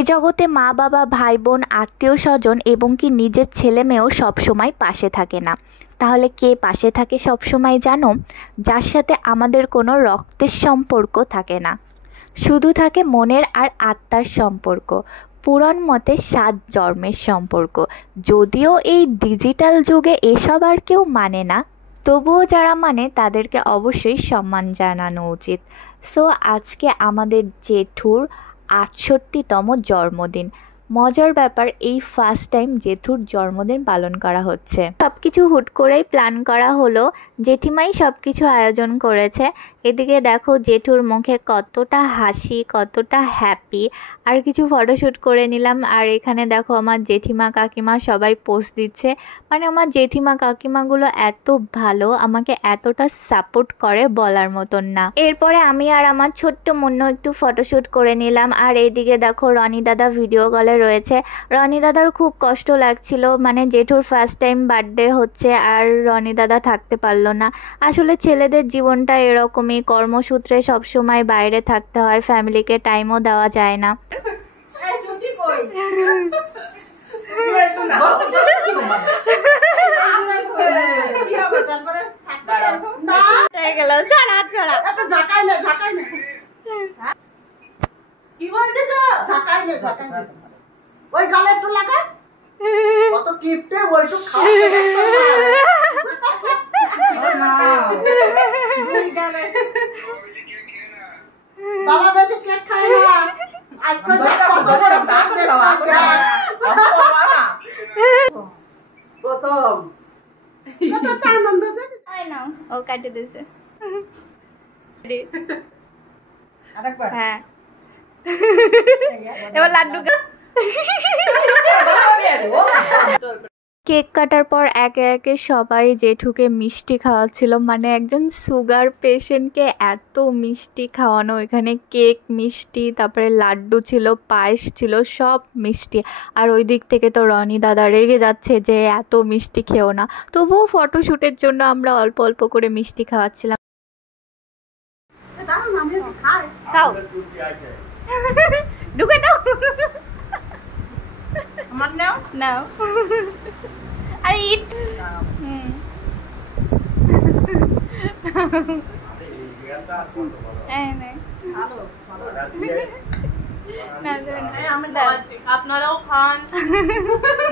এই জগতে মা বাবা ভাই বোন আত্মীয় স্বজন এবং কি নিজের ছেলে মেয়েও সবসময় পাশে থাকে না। তাহলে কে পাশে থাকে সবসময় জানো? যার সাথে আমাদের কোনো রক্তের সম্পর্ক থাকে না, শুধু থাকে মনের আর আত্মার সম্পর্ক। পুরাণ মতে 7 জন্মের সম্পর্ক। যদিও এই ডিজিটাল যুগে এসব আর কেউ মানে না, তবুও যারা মানে তাদেরকে অবশ্যই সম্মান জানানো উচিত। সো আজকে আমাদের জেঠুর 68তম জন্মদিন। মজার ব্যাপার, এই ফার্স্ট টাইম জেঠুর জন্মদিন পালন করা হচ্ছে। সব কিছু হুট করেই প্ল্যান করা হলো, জেঠিমাই সব কিছু আয়োজন করেছে। এদিকে দেখো জেঠুর মুখে কতটা হাসি, কতটা হ্যাপি। আর কিছু ফটোশ্যুট করে নিলাম। আর এখানে দেখো আমার জেঠিমা কাকিমা সবাই পোস্ট দিচ্ছে। মানে আমার জেঠিমা কাকিমাগুলো এত ভালো, আমাকে এতটা সাপোর্ট করে বলার মতন না। এরপরে আমি আর আমার ছোট্ট মুন্নু একটু ফটোশ্যুট করে নিলাম। আর এইদিকে দেখো রনি দাদা ভিডিও কলে রয়েছে। রনি দাদার খুব কষ্ট লাগছিল, মানে জেঠুর ফার্স্ট টাইম বার্থডে হচ্ছে আর রনি দাদা থাকতে পারলো না। আসলে ছেলেদের জীবনটা এরকমই, কর্মসূত্রে সবসময় বাইরে থাকতে হয়, ফ্যামিলিকে টাইমও দেওয়া যায় না। ওই গালে একটু লাগা, কত কিপটে ওইটু খাওয়া বাবা বেশি কেক খায় না। আজকে প্রথম কত আনন্দ হয় না, ও কাটে দিয়েছে। হ্যাঁ এবার লাড্ডু কেক কাটার পর একে একে সবাই জেঠুকে মিষ্টি খাওয়াচ্ছিল। মানে একজন সুগার পেশেন্টকে এত মিষ্টি খাওয়ানো, এখানে কেক, মিষ্টি, তারপরে লাড্ডু ছিল, পায়েস ছিল, সব মিষ্টি। আর ওই দিক থেকে তো রনি দাদা রেগে যাচ্ছে যে এত মিষ্টি খেও না। তবুও ফটোশ্যুটের জন্য আমরা অল্প অল্প করে মিষ্টি খাওয়াচ্ছিলাম। খাও ঢুকে দাও, আমার নাও নাও। আরে ইট আপনারাও খান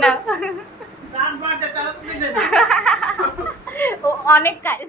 না, ও অনেক কাজ।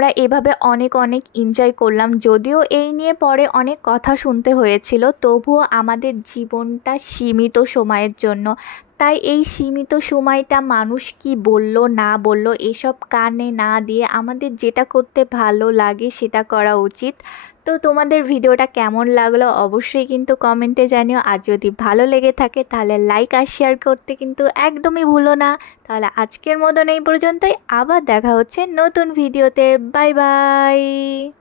আমরা এভাবে অনেক অনেক এনজয় করলাম। যদিও এই নিয়ে পরে অনেক কথা শুনতে হয়েছিল, তবুও আমাদের জীবনটা সীমিত সময়ের জন্য। তাই এই সীমিত সময়টা মানুষ কি বলল না বলল এসব কানে না দিয়ে আমাদের যেটা করতে ভালো লাগে সেটা করা উচিত। তো তোমাদের ভিডিওটা কেমন লাগলো অবশ্যই কিন্তু কমেন্টে জানিও। আর যদি ভালো লেগে থাকে তাহলে লাইক আর শেয়ার করতে কিন্তু একদমই ভুলো না। তাহলে আজকের মতন এই পর্যন্তই, আবার দেখা হচ্ছে নতুন ভিডিওতে। Bye bye.